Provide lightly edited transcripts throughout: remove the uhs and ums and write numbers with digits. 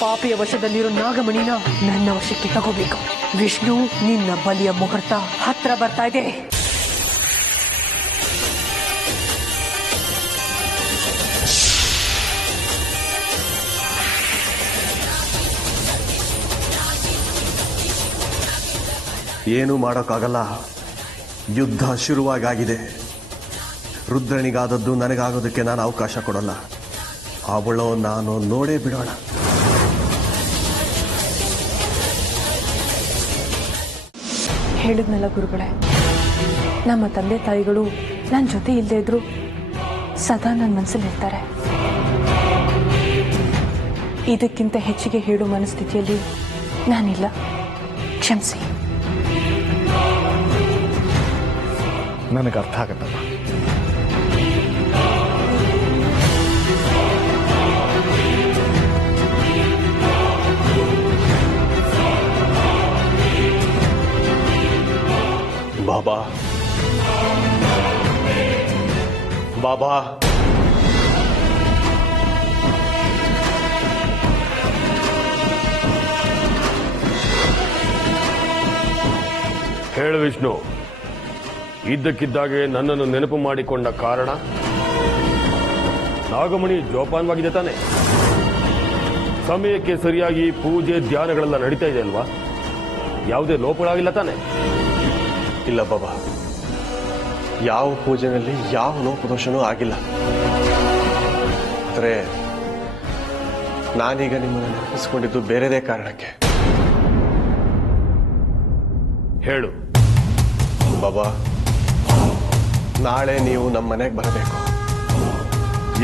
ಪಾಪಿಯ ವಶದಲ್ಲಿರೋ ನಾಗಮಣಿನ ನನ್ನ ವಶಕ್ಕೆ ತಗೋಬೇಕು. ವಿಷ್ಣು, ನಿನ್ನ ಬಲಿಯ ಮುಹೂರ್ತ ಹತ್ರ ಬರ್ತಾ ಇದೆ. ಏನೂ ಮಾಡೋಕ್ಕಾಗಲ್ಲ. ಯುದ್ಧ ಶುರುವಾಗಿದೆ. ರುದ್ರನಿಗಾದದ್ದು ನನಗಾಗೋದಕ್ಕೆ ನಾನು ಅವಕಾಶ ಕೊಡಲ್ಲ. ಅವಳೋ ನಾನು ನೋಡೇ ಬಿಡೋಣ. ಹೇಳಿದ್ನಲ್ಲ ಗುರುಗಳೇ, ನಮ್ಮ ತಂದೆ ತಾಯಿಗಳು ನನ್ನ ಜೊತೆ ಇಲ್ಲದೆ ಇದ್ರು ಸದಾ ನನ್ನ ಮನಸ್ಸಲ್ಲಿ ಇರ್ತಾರೆ. ಇದಕ್ಕಿಂತ ಹೆಚ್ಚಿಗೆ ಹೇಳೋ ಮನಸ್ಥಿತಿಯಲ್ಲಿ ನಾನಿಲ್ಲ. ಕ್ಷಮಿಸಿ. ನನಗೆ ಅರ್ಥ ಆಗತ್ತಲ್ಲ. ಬಾಬಾ, ಬಾಬಾ, ಹೇಳು ವಿಷ್ಣು, ಇದ್ದಕ್ಕಿದ್ದಾಗೆ ನನ್ನನ್ನು ನೆನಪು ಮಾಡಿಕೊಂಡ ಕಾರಣ? ನಾಗಮಣಿ ಜೋಪಾನವಾಗಿದೆ ತಾನೆ? ಸಮಯಕ್ಕೆ ಸರಿಯಾಗಿ ಪೂಜೆ ಧ್ಯಾನಗಳೆಲ್ಲ ನಡೀತಾ ಇದೆ ಅಲ್ವಾ? ಯಾವುದೇ ಲೋಪಗಳಾಗಿಲ್ಲ ತಾನೆ? ಇಲ್ಲ ಬಾಬಾ, ಯಾವ ಪೂಜೆನಲ್ಲಿ ಯಾವ ಲೋಪದೋಷನೂ ಆಗಿಲ್ಲ. ಆದರೆ ನಾನೀಗ ನಿಮ್ಮನ್ನು ನೆನಪಿಸಿಕೊಂಡಿದ್ದು ಬೇರೆದೇ ಕಾರಣಕ್ಕೆ. ಹೇಳು ಬಾಬಾ, ನಾಳೆ ನೀವು ನಮ್ಮ ಮನೆಗೆ ಬರಬೇಕು.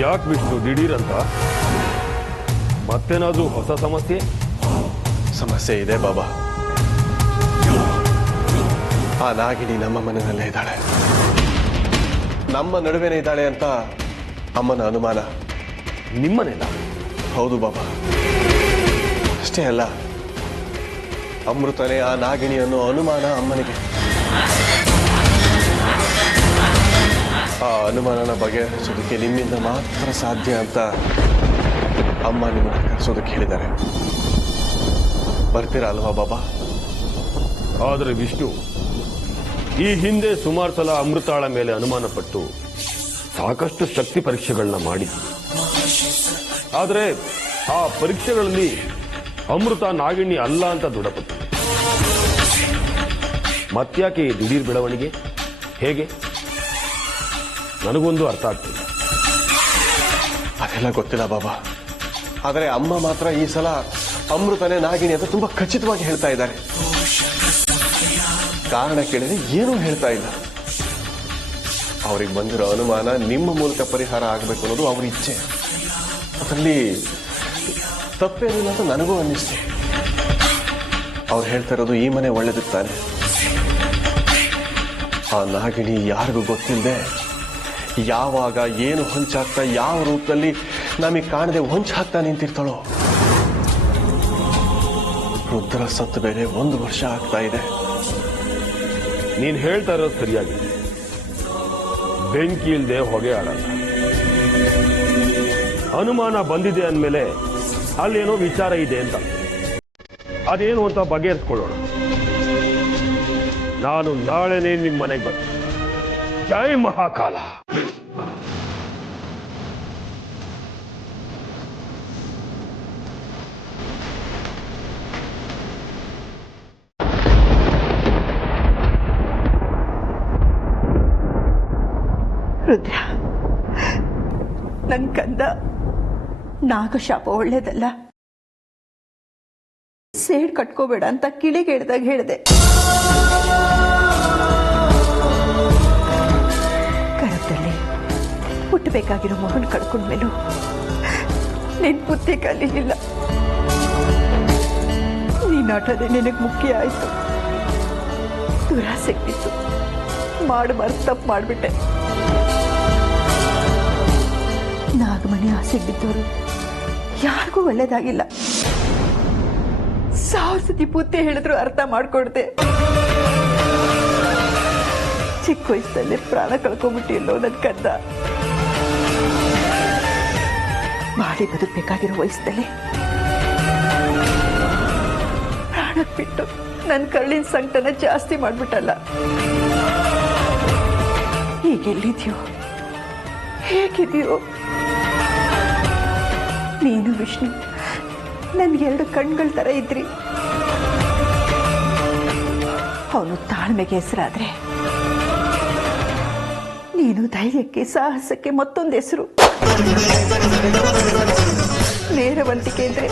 ಯಾಕೆ ವಿಷ್ಣು ದಿಢೀರಂತ? ಮತ್ತೇನಾದ್ರೂ ಹೊಸ ಸಮಸ್ಯೆ ಇದೆ ಬಾಬಾ. ಆ ನಾಗಿನಿ ನಮ್ಮ ಮನೆಯಲ್ಲೇ ಇದ್ದಾಳೆ, ನಮ್ಮ ನಡುವೆನೇ ಇದ್ದಾಳೆ ಅಂತ ಅಮ್ಮನ ಅನುಮಾನ. ನಿಮ್ಮನೆಲ್ಲ? ಹೌದು ಬಾಬಾ. ಅಷ್ಟೇ ಅಲ್ಲ, ಅಮೃತನೇ ಆ ನಾಗಿನಿ ಅನ್ನೋ ಅನುಮಾನ ಅಮ್ಮನಿಗೆ. ಆ ಅನುಮಾನನ ಬಗೆಹರಿಸೋದಕ್ಕೆ ನಿಮ್ಮಿಂದ ಮಾತ್ರ ಸಾಧ್ಯ ಅಂತ ಅಮ್ಮ ನಿಮ್ಮನ್ನ ಕರೆಸೋದಕ್ಕೆ ಹೇಳಿದ್ದಾರೆ. ಬರ್ತೀರಾ ಅಲ್ವಾ ಬಾಬಾ? ಆದರೆ ವಿಷ್ಣು, ಈ ಹಿಂದೆ ಸುಮಾರು ಸಲ ಅಮೃತಾಳ ಮೇಲೆ ಅನುಮಾನ ಪಟ್ಟು ಸಾಕಷ್ಟು ಶಕ್ತಿ ಪರೀಕ್ಷೆಗಳನ್ನ ಮಾಡಿದ್ವಿ. ಆದರೆ ಆ ಪರೀಕ್ಷೆಗಳಲ್ಲಿ ಅಮೃತ ನಾಗಿಣಿ ಅಲ್ಲ ಅಂತ ದೃಢಪಟ್ಟು. ಮತ್ಯಾಕೆ ಈ ದಿಢೀರ್ ಬೆಳವಣಿಗೆ? ಹೇಗೆ? ನನಗೊಂದು ಅರ್ಥ ಆಗ್ತಿಲ್ಲ. ಅದೆಲ್ಲ ಗೊತ್ತಿಲ್ಲ ಬಾಬಾ. ಆದರೆ ಅಮ್ಮ ಮಾತ್ರ ಈ ಸಲ ಅಮೃತನೇ ನಾಗಿಣಿ ಅಂತ ತುಂಬಾ ಖಚಿತವಾಗಿ ಹೇಳ್ತಾ ಇದ್ದಾರೆ. ಕಾರಣ ಕೇಳಿದ್ರೆ ಏನೂ ಹೇಳ್ತಾ ಇಲ್ಲ. ಅವ್ರಿಗೆ ಬಂದಿರೋ ಅನುಮಾನ ನಿಮ್ಮ ಮೂಲಕ ಪರಿಹಾರ ಆಗಬೇಕು ಅನ್ನೋದು ಅವ್ರ ಇಚ್ಛೆ. ಅದರಲ್ಲಿ ತಪ್ಪೇನಿಲ್ಲ ಅಂತ ನನಗೂ ಅನ್ನಿಸ್ತು. ಅವ್ರು ಹೇಳ್ತಾ ಇರೋದು ಈ ಮನೆ ಒಳ್ಳೇದಿರ್ತಾನೆ. ಆ ನಾಗಿಣಿ ಯಾರಿಗೂ ಗೊತ್ತಿಲ್ಲದೆ ಯಾವಾಗ ಏನು ಹೊಂಚಾಗ್ತಾ ಯಾವ ರೂಪದಲ್ಲಿ ನಮಗೆ ಕಾಣದೆ ಹೊಂಚಾಗ್ತಾ ನಿಂತಿರ್ತಾಳೋ. ರುದ್ರ ಸತ್ತು ಬೇರೆ 1 ವರ್ಷ ಆಗ್ತಾ ಇದೆ. ನೀನ್ ಹೇಳ್ತಾ ಇರೋದು ಸರಿಯಾಗಿದೆ. ಬೆಂಕಿ ಇಲ್ಲದೆ ಹೊಗೆ ಆಡಲ್ಲ. ಅನುಮಾನ ಬಂದಿದೆ ಅಂದಮೇಲೆ ಅಲ್ಲೇನೋ ವಿಚಾರ ಇದೆ ಅಂತ. ಅದೇನು ಅಂತ ಬಗೆಹರಿಸ್ಕೊಳ್ಳೋಣ. ನಾನು ನಾಳೆನೇ ನಿಮ್ಮ ಮನೆಗೆ ಬರ್ತೀನಿ. ಜೈ ಮಹಾಕಾಲ. ರುದ್ರ, ನನ್ ಕಂದ ನಾಗಶಾಪ ಒಳ್ಳೇದಲ್ಲ. ಸೇಡ್ ಕಟ್ಕೋಬೇಡ ಅಂತ ಕಿಳಿಗೆ ಹೇಳ್ದಾಗ ಹೇಳಿದೆ. ಕರದಲ್ಲಿ ಹುಟ್ಟಬೇಕಾಗಿರೋ ಮಗನ್ ಕಳ್ಕೊಂಡ್ಮೇಲೂ ನಿನ್ ಬುದ್ಧಿ ಕಲೀಲಿಲ್ಲ. ನೀನಾಟದೆ ನಿನಗೆ ಮುಖ್ಯ ಆಯ್ತು. ದುರಾಸಕ್ತಿತ್ತು, ಮಾಡಬಾರ್ದು ತಪ್ಪು ಮಾಡಿಬಿಟ್ಟೆ. ನಾಗಮಣಿ ಆಸೆಗೆ ಬಿದ್ದವರು ಯಾರಿಗೂ ಒಳ್ಳೇದಾಗಿಲ್ಲ. 1000 ಸತಿ ಬುದ್ಧಿ ಹೇಳಿದ್ರು ಅರ್ಥ ಮಾಡ್ಕೊಡ್ದೆ. ಚಿಕ್ಕ ವಯಸ್ಸಲ್ಲೇ ಪ್ರಾಣ ಕಳ್ಕೊಂಡ್ಬಿಟ್ಟಿಲ್ಲೋ ನನ್ ಕಂದ. ಬಾಳಿ ಬದುಕಬೇಕಾಗಿರೋ ವಯಸ್ಸಲ್ಲಿ ಅಂದ್ಬಿಟ್ಟು ನನ್ನ ಕಳ್ಳಿನ ಸಂಕಟನ ಜಾಸ್ತಿ ಮಾಡ್ಬಿಟ್ಟಲ್ಲ. ಈಗ ಎಲ್ಲಿದ್ಯೋ, ಹೇಗಿದೆಯೋ? ನೀನು ವಿಷ್ಣು ನನ್ಗೆರಡು ಕಣ್ಗಳ ಥರ ಇದ್ರಿ. ಅವನು ತಾಳ್ಮೆಗೆ ಹೆಸರಾದ್ರೆ ನೀನು ಧೈರ್ಯಕ್ಕೆ ಸಾಹಸಕ್ಕೆ ಮತ್ತೊಂದು ಹೆಸರು. ನೇರವಂತಿಕೆ ಅಂದ್ರೆ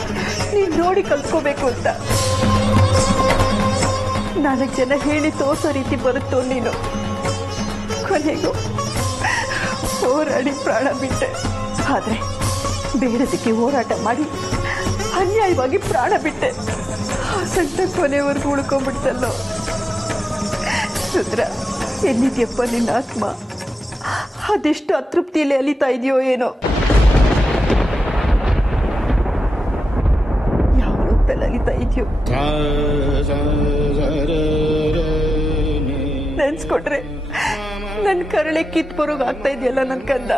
ನೀನು ನೋಡಿ ಕಲ್ತ್ಕೋಬೇಕು ಅಂತ 4 ಜನ ಹೇಳಿ ತೋರ್ಸೋ ರೀತಿ ಬರುತ್ತೋ ನೀನು. ಕೊನೆಗೂ ಹೋರಾಡಿ ಪ್ರಾಣ ಬಿಟ್ಟೆ. ಆದ್ರೆ ಬೇಡದಕ್ಕೆ ಹೋರಾಟ ಮಾಡಿ ಅನ್ಯಾಯವಾಗಿ ಪ್ರಾಣ ಬಿಟ್ಟೆ. ಆ ಸಂಕಟ ಕೊನೆವರೆಗೂ ಉಳ್ಕೊಂಡ್ಬಿಡ್ತಲ್ಲೋ. ರುದ್ರ, ಎಲ್ಲಿದ್ಯಪ್ಪ ನಿನ್ನ ಆತ್ಮ? ಅದೆಷ್ಟು ಅತೃಪ್ತಿಯಲ್ಲಿ ಅಲಿತಾ ಇದೆಯೋ ಏನೋ. ಯಾವ ರೂಪದಲ್ಲಿ ಅಲಿತಾ ಇದೆಯೋ ನೆನ್ಸ್ಕೊಟ್ರೆ ನನ್ನ ಕರಳೆ ಕಿತ್ ಬರೋಗ್ ಆಗ್ತಾ ಇದೆಯಲ್ಲ ನನ್ ಕಂದ.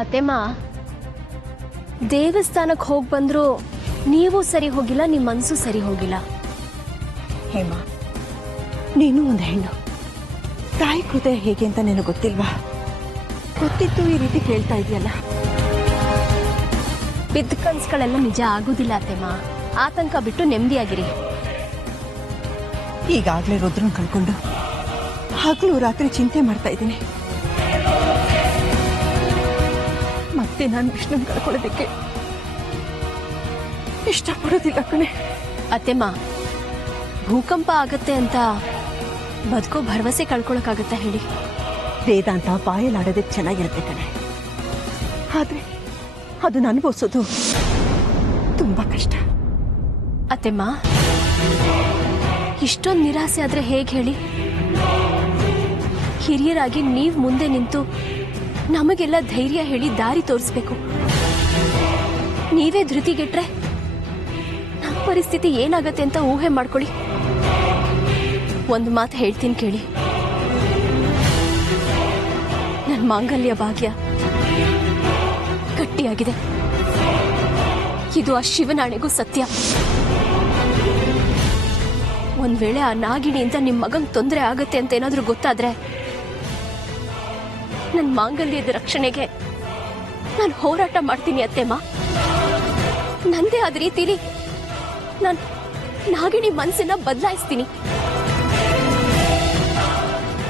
ಅತ್ತೆಮ್ಮ, ದೇವಸ್ಥಾನಕ್ಕೆ ಹೋಗಿ ಬಂದ್ರು ನೀವು ಸರಿ ಹೋಗಿಲ್ಲ, ನಿಮ್ಮ ಮನಸ್ಸು ಸರಿ ಹೋಗಿಲ್ಲ. ಹೇಮ, ನೀನು ಒಂದು ಹೆಣ್ಣು. ತಾಯಿ ಹೃದಯ ಹೇಗೆ ಅಂತ ನಿನಗೆ ಗೊತ್ತಿಲ್ವಾ? ಗೊತ್ತಿತ್ತು ಈ ರೀತಿ ಕೇಳ್ತಾ ಇದೆಯಲ್ಲ. ಬಿದ್ದ ಕನ್ಸುಗಳೆಲ್ಲ ನಿಜ ಆಗೋದಿಲ್ಲ ಅತ್ತೆಮ್ಮ. ಆತಂಕ ಬಿಟ್ಟು ನೆಮ್ಮದಿಯಾಗಿರಿ. ಈಗಾಗಲೇ ರುದ್ರನ್ ಕಳ್ಕೊಂಡು ಹಗಲು ರಾತ್ರಿ ಚಿಂತೆ ಮಾಡ್ತಾ ಇದ್ದೀನಿ. ಮತ್ತೆ ನಾನು ವಿಷ್ಣುನ್ ಕಳ್ಕೊಳ್ಳೋದಕ್ಕೆ ಇಷ್ಟಪಡೋದಿಲ್ಲ ಕಣೆ. ಅತ್ತೆಮ್ಮ, ಭೂಕಂಪ ಆಗತ್ತೆ ಅಂತ ಬದುಕೋ ಭರವಸೆ ಕಳ್ಕೊಳಕ್ಕಾಗತ್ತಾ ಹೇಳಿ? ವೇದಾಂತ ಬಾಯಲಾಡೋದಕ್ಕೆ ಚೆನ್ನಾಗಿರುತ್ತೆ ಕಣೆ, ಆದ್ರೆ ಅದನ್ನ ಅನುಭವಿಸೋದು ತುಂಬಾ ಕಷ್ಟ. ಅತ್ತೆಮ್ಮ, ಇಷ್ಟೊಂದು ನಿರಾಸೆ ಆದ್ರೆ ಹೇಗೆ ಹೇಳಿ? ಹಿರಿಯರಾಗಿ ನೀವು ಮುಂದೆ ನಿಂತು ನಮಗೆಲ್ಲ ಧೈರ್ಯ ಹೇಳಿ ದಾರಿ ತೋರಿಸ್ಬೇಕು. ನೀವೇ ಧೃತಿಗೆಟ್ರೆ ನಮ್ಮ ಪರಿಸ್ಥಿತಿ ಏನಾಗತ್ತೆ ಅಂತ ಊಹೆ ಮಾಡ್ಕೊಳ್ಳಿ. ಒಂದು ಮಾತು ಹೇಳ್ತೀನಿ ಕೇಳಿ. ನನ್ನ ಮಾಂಗಲ್ಯ ಭಾಗ್ಯ ಗಟ್ಟಿಯಾಗಿದೆ. ಇದು ಆ ಶಿವನಾಣೆಗೂ ಸತ್ಯ. ಒಂದ್ ವೇಳೆ ಆ ನಾಗಿಣಿಯಿಂದ ನಿಮ್ಮ ಮಗಂಗೆ ತೊಂದರೆ ಆಗತ್ತೆ ಅಂತ ಏನಾದ್ರೂ ಗೊತ್ತಾದ್ರೆ ನನ್ನ ಮಾಂಗಲ್ಯದ ರಕ್ಷಣೆಗೆ ನಾನು ಹೋರಾಟ ಮಾಡ್ತೀನಿ ಅತ್ತೆಮ್ಮ. ನಂದೇ ಆದ ರೀತಿಲಿ ನಾನು ನಾಗಿಣಿ ಮನಸ್ಸನ್ನ ಬದಲಾಯಿಸ್ತೀನಿ.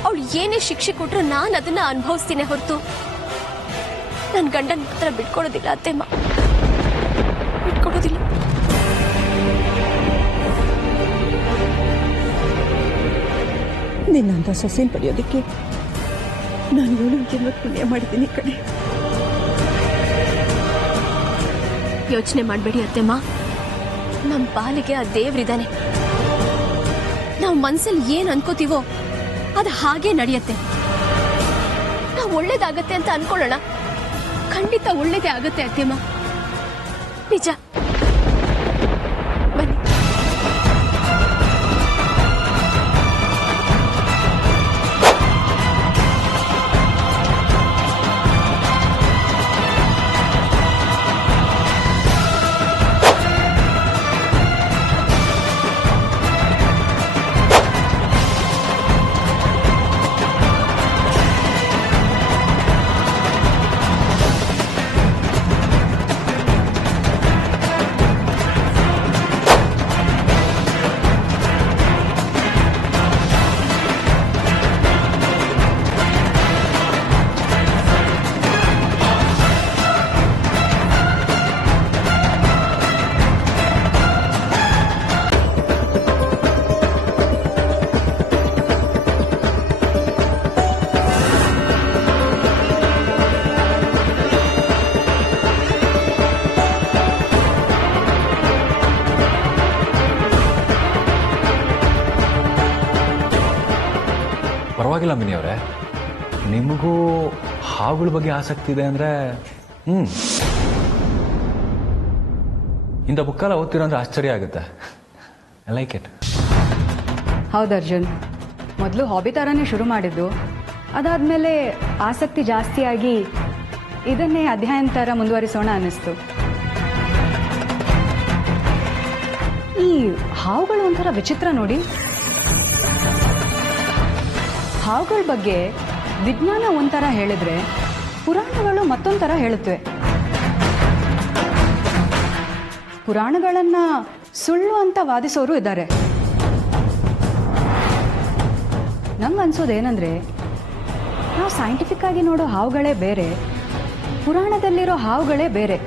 ಅವಳು ಏನೇ ಶಿಕ್ಷೆ ಕೊಟ್ರು ನಾನು ಅದನ್ನ ಅನುಭವಿಸ್ತೀನಿ ಹೊರತು ನನ್ನ ಗಂಡನ ಮಾತ್ರ ಬಿಟ್ಕೊಡೋದಿಲ್ಲ ಅತ್ತೆಮ್ಮ, ಬಿಟ್ಕೊಡೋದಿಲ್ಲ. ನಿನ್ನಂತ ಸೊಸೆನ್ ಪಡೆಯೋದಕ್ಕೆ ನಾನು 7 ಜನ್ಮ ಪುಣ್ಯ ಮಾಡಿದ್ದೀನಿ ಕಣೆ. ಯೋಚನೆ ಮಾಡಬೇಡಿ ಅತ್ತೆಮ್ಮ, ನಮ್ಮ ಪಾಲಿಗೆ ಆ ದೇವ್ರಿದ್ದಾನೆ. ನಾವು ಮನ್ಸಲ್ಲಿ ಏನ್ ಅನ್ಕೋತೀವೋ ಅದು ಹಾಗೆ ನಡೆಯುತ್ತೆ. ನಾವು ಒಳ್ಳೇದಾಗತ್ತೆ ಅಂತ ಅನ್ಕೊಳ್ಳೋಣ, ಖಂಡಿತ ಒಳ್ಳೇದೇ ಆಗತ್ತೆ ಅತ್ತೆಮ್ಮ, ನಿಜ. ಬನ್ನಿ. ಪರವಾಗಿಲ್ಲ ಮಿನಿ ಅವರೇ, ನಿಮಗೂ ಹಾವುಗಳ ಬಗ್ಗೆ ಆಸಕ್ತಿ ಇದೆ ಅಂದರೆ ಇಂಥ ಬುಕ್ಕೆಲ್ಲ ಓದ್ತಿರೋ ಅಂದರೆ ಆಶ್ಚರ್ಯ ಆಗುತ್ತೆ. I like it. ಹೌದು ಅರ್ಜುನ್, ಮೊದಲು ಹಾಬಿ ಥರನೇ ಶುರು ಮಾಡಿದ್ದು, ಅದಾದಮೇಲೆ ಆಸಕ್ತಿ ಜಾಸ್ತಿಯಾಗಿ ಇದನ್ನೇ ಅಧ್ಯಯನ ಥರ ಮುಂದುವರಿಸೋಣ ಅನ್ನಿಸ್ತು. ಈ ಹಾವುಗಳು ಒಂಥರ ವಿಚಿತ್ರ ನೋಡಿ. ಹಾವುಗಳ ಬಗ್ಗೆ ವಿಜ್ಞಾನ ಒಂಥರ ಹೇಳಿದ್ರೆ ಪುರಾಣಗಳು ಮತ್ತೊಂಥರ ಹೇಳುತ್ತವೆ. ಪುರಾಣಗಳನ್ನ ಸುಳ್ಳು ಅಂತ ವಾದಿಸೋರು ಇದ್ದಾರೆ. ನಂಗೆ ಅನ್ಸೋದೇನೆಂದ್ರೆ, ನಾವು ಸೈಂಟಿಫಿಕ್ ಆಗಿ ನೋಡೋ ಹಾವುಗಳೇ ಬೇರೆ, ಪುರಾಣದಲ್ಲಿರೋ ಹಾವುಗಳೇ ಬೇರೆ.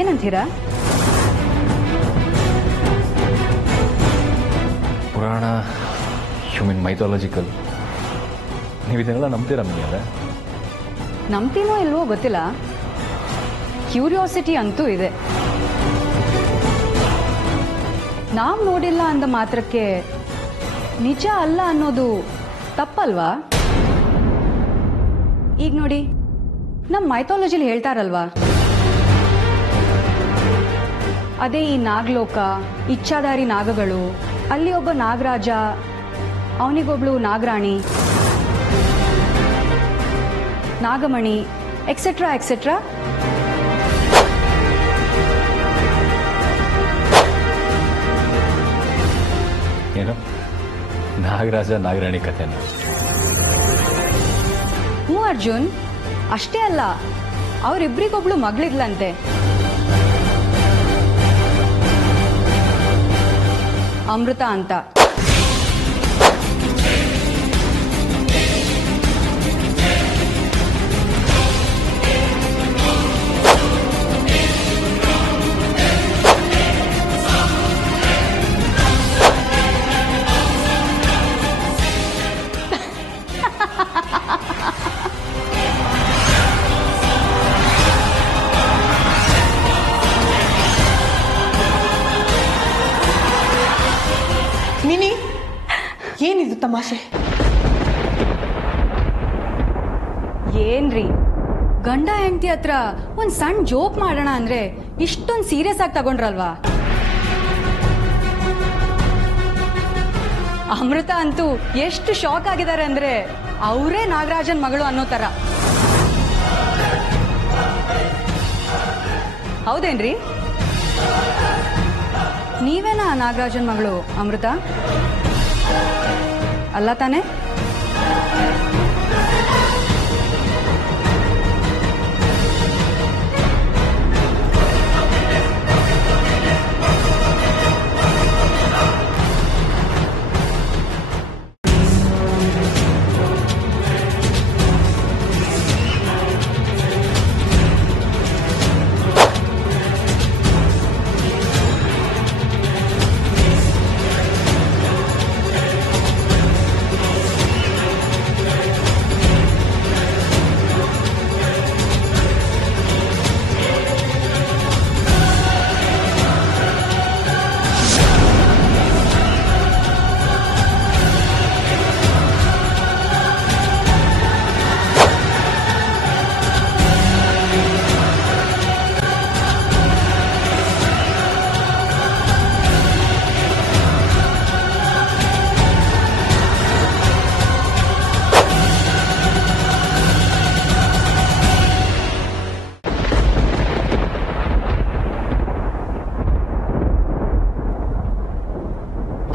ಏನಂತೀರಾ? ಪುರಾಣ, ಹ್ಯೂಮನ್ ಮೈಥಾಲಜಿಕಲ್, ನೀವು ಇದನ್ನೆಲ್ಲ ನಂಬ್ತೀರಾ ಮಿನಿ ಅವರೇ? ನಂಬ್ತೀನೋ ಇಲ್ವೋ ಗೊತ್ತಿಲ್ಲ, ಕ್ಯೂರಿಯಾಸಿಟಿ ಅಂತೂ ಇದೆ. ನಾವು ನೋಡಿಲ್ಲ ಅಂದ ಮಾತ್ರಕ್ಕೆ ನಿಜ ಅಲ್ಲ ಅನ್ನೋದು ತಪ್ಪಲ್ವಾ? ಈಗ ನೋಡಿ, ನಮ್ಮ ಮೈಥಾಲಜಿಲಿ ಹೇಳ್ತಾರಲ್ವಾ, ಅದೇ ಈ ನಾಗಲೋಕ, ಇಚ್ಛಾಧಾರಿ ನಾಗಗಳು, ಅಲ್ಲಿ ಒಬ್ಬ ನಾಗರಾಜ, ಅವನಿಗೊಬ್ಳು ನಾಗರಾಣಿ, ನಾಗಮಣಿ, ಎಕ್ಸೆಟ್ರಾ ಎಕ್ಸೆಟ್ರಾ. ಏನು ನಾಗರಾಜ ನಾಗರಾಣಿ ಕಥೆನ? ಹ್ಞೂ ಅರ್ಜುನ್, ಅಷ್ಟೇ ಅಲ್ಲ, ಅವರಿಬ್ಬರಿಗೊಬ್ಳು ಮಗಳಿದ್ಲಂತೆ, ಅಮೃತ ಅಂತ. ಮಿನಿ, ಏನಿದು ತಮಾಷೆ? ಏನ್ರಿ, ಗಂಡ ಹೆಂಡತಿ ಹತ್ರ ಒಂದ್ ಸಣ್ಣ ಜೋಕ್ ಮಾಡೋಣ ಅಂದ್ರೆ ಇಷ್ಟೊಂದು ಸೀರಿಯಸ್ ಆಗಿ ತಗೊಂಡ್ರಲ್ವಾ? ಅಮೃತ ಅಂತೂ ಎಷ್ಟು ಶಾಕ್ ಆಗಿದ್ದಾರೆ ಅಂದ್ರೆ ಅವರೇ ನಾಗರಾಜನ್ ಮಗಳು ಅನ್ನೋ ತರ. ಹೌದೇನ್ರಿ? ನೀವೇನಾ ನಾಗರಾಜನ್ ಮಗಳು ಅಮೃತ? ಅಲ್ಲ ತಾನೆ?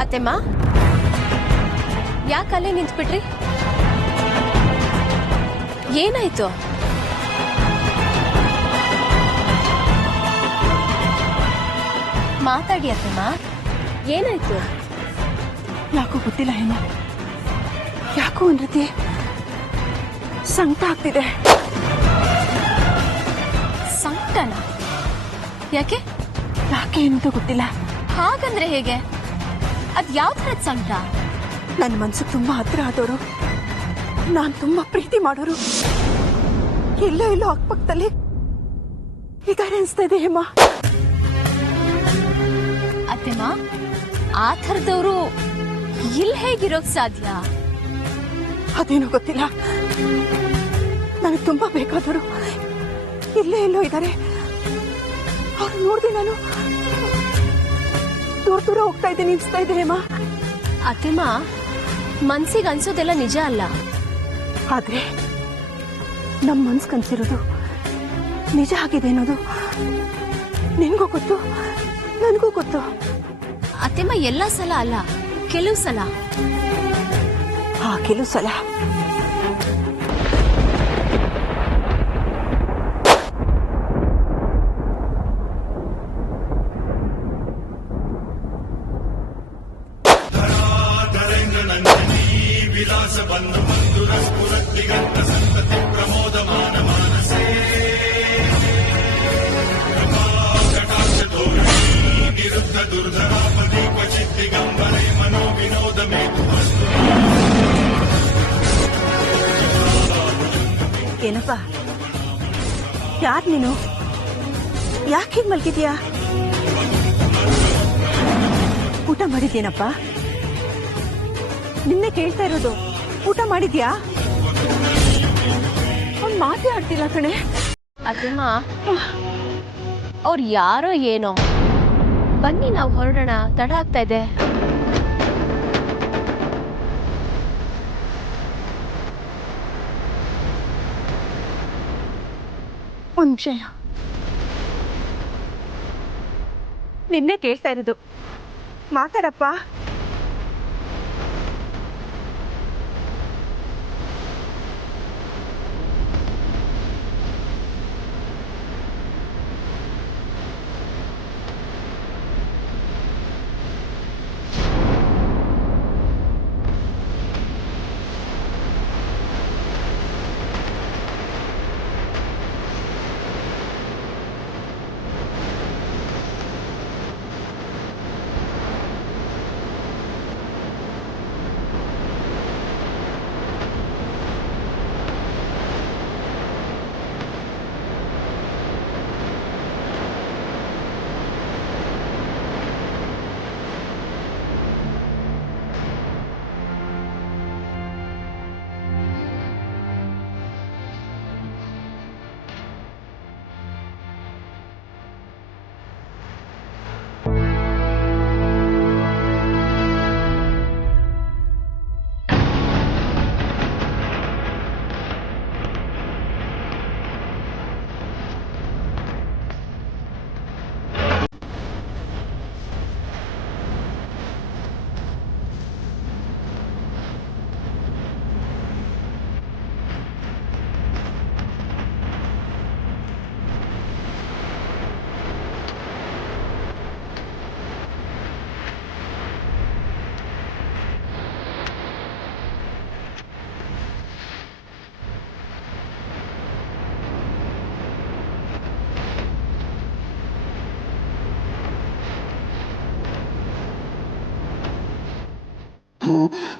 ಅತ್ತೆಮ್ಮ, ಯಾಕೆ ಅಲ್ಲೇ ನಿಂತ್ಬಿಟ್ರಿ? ಏನಾಯ್ತು? ಮಾತಾಡಿ ಅತ್ತೆಮ್ಮ, ಏನಾಯ್ತು? ಯಾಕೋ ಗೊತ್ತಿಲ್ಲ ಹೇಮ, ಯಾಕೋ ಒಂದ್ ರೀತಿ ಸಂಕಟ ಆಗ್ತಿದೆ. ಸಂಕಟನ? ಯಾಕೆ? ಯಾಕೆ ಅಂತ ಗೊತ್ತಿಲ್ಲ. ಹಾಗಂದ್ರೆ ಹೇಗೆ? ಅದ್ ಯಾವ ಥರದ ಸಂಕಟ? ನನ್ನ ಮನ್ಸಿಗೆ ತುಂಬಾ ಹತ್ರ ಆದವರು, ನಾನ್ ತುಂಬಾ ಪ್ರೀತಿ ಮಾಡೋರು ಎಲ್ಲೋ ಎಲ್ಲೋ ಅಕ್ಕಪಕ್ಕದಲ್ಲಿ ಇದಾರೆ ಅನ್ಸ್ತಾ ಇದೆ ಹೇಮ. ಅತ್ತೆಮ್ಮ, ಆ ಥರದವರು ಇಲ್ಲಿ ಹೇಗಿರೋಕ್ ಸಾಧ್ಯ? ಅದೇನೋ ಗೊತ್ತಿಲ್ಲ, ನನಗೆ ತುಂಬಾ ಬೇಕಾದರು ಇಲ್ಲೇ ಎಲ್ಲೋ ಇದ್ದಾರೆ. ಅವ್ರು ನೋಡಿದೆ ನಾನು ದೂರ ದೂರ ಹೋಗ್ತಾ ಇದ್ದೆ, ನಿಲ್ಸ್ತಾ ಇದ್ದೆ. ಹೇಮಾ, ಅತ್ತೆಮ್ಮ, ಮನ್ಸಿಗೆ ಅನ್ಸೋದೆಲ್ಲ ನಿಜ ಅಲ್ಲ. ಆದ್ರೆ ನಮ್ಮ ಮನ್ಸು ಕನ್ಸಿರೋದು ನಿಜ ಆಗಿದೆ ಅನ್ನೋದು ನಿನ್ಗೂ ಗೊತ್ತು, ನನಗೂ ಗೊತ್ತು. ಅತ್ತೆಮ್ಮ, ಎಲ್ಲ ಸಲ ಅಲ್ಲ, ಕೆಲವು ಸಲ. ಕೆಲವು ಸಲ ಏನಪ್ಪ, ಯಾರು ನೀನು? ಯಾಕೆ ಹೀಗೆ ಮಲ್ಗಿದ್ಯಾ? ಊಟ ಮಾಡಿದ್ಯೇನಪ್ಪ? ನಿನ್ನೆ ಕೇಳ್ತಾ ಇರೋದು, ಊಟ ಮಾಡಿದ್ಯಾ? ಅವ್ನು ಮಾತೇ ಆಡ್ತಿಲ್ಲ ಕಣೆ. ಅತ್ತೆಮ್ಮ, ಅವ್ರು ಯಾರೋ ಏನೋ. ಬನ್ನಿ, ನಾವು ಹೊರಡೋಣ, ತಡ ಆಗ್ತಾ ಇದೆ. ಒಂದು ನಿಮಿಷ, ನಿನ್ನೆ ಕೇಳ್ತಾ ಇರೋದು, ಮಾತಾಡಪ್ಪ.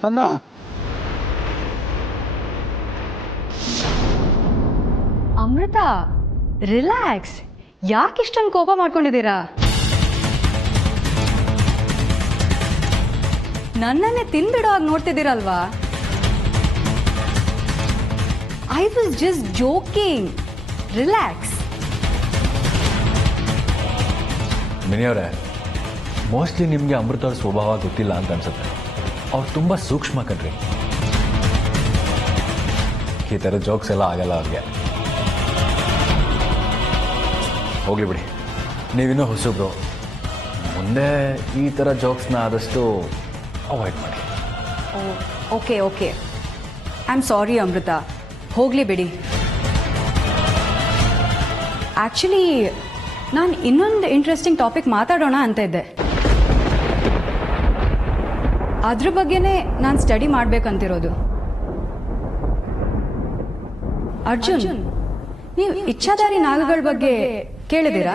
ಅಣ್ಣ, ಅಮೃತ, ರಿಲ್ಯಾಕ್ಸ್. ಯಾಕೆ ಇಷ್ಟೊಂದು ಕೋಪ ಮಾಡ್ಕೊಂಡಿದ್ದೀರಾ? ನನ್ನನ್ನೇ ತಿಂದ್ಬಿಡೋ ಹಾಗೆ ನೋಡ್ತಿದ್ದೀರಲ್ವಾ? I was just joking. Relax. ಮಿನಿಯವರೇ, ಮೋಸ್ಟ್ಲಿ ನಿಮಗೆ ಅಮೃತ ಅವ್ರ ಸ್ವಭಾವ ಗೊತ್ತಿಲ್ಲ ಅಂತ ಅನ್ಸುತ್ತೆ. ಅವ್ರು ತುಂಬ ಸೂಕ್ಷ್ಮ ಕಣ್ರಿ. ಈ ಥರ ಜೋಕ್ಸ್ ಎಲ್ಲ ಆಗಲ್ಲ ಅವ್ರಿಗೆ. ಹೋಗ್ಲಿ ಬಿಡಿ, ನೀವಿನ್ನೂ ಹೊಸಬ್ರು. ಮುಂದೆ ಈ ಥರ ಜೋಕ್ಸ್ನ ಆದಷ್ಟು ಅವಾಯ್ಡ್ ಮಾಡಿ. Okay okay, I am sorry Amrita. ಹೋಗಲಿ ಬಿಡಿ. ಆ್ಯಕ್ಚುಲಿ ನಾನು ಇನ್ನೊಂದು ಇಂಟ್ರೆಸ್ಟಿಂಗ್ ಟಾಪಿಕ್ ಮಾತಾಡೋಣ ಅಂತ ಇದ್ದೆ. ಅದ್ರ ಬಗ್ಗೆನೇ ನಾನು ಸ್ಟಡಿ ಮಾಡಬೇಕಂತಿರೋದು. ಅರ್ಜುನ್, ನೀವು ಇಚ್ಛಾಧಾರಿ ನಾಗಗಳ ಬಗ್ಗೆ ಕೇಳಿದ್ದೀರಾ?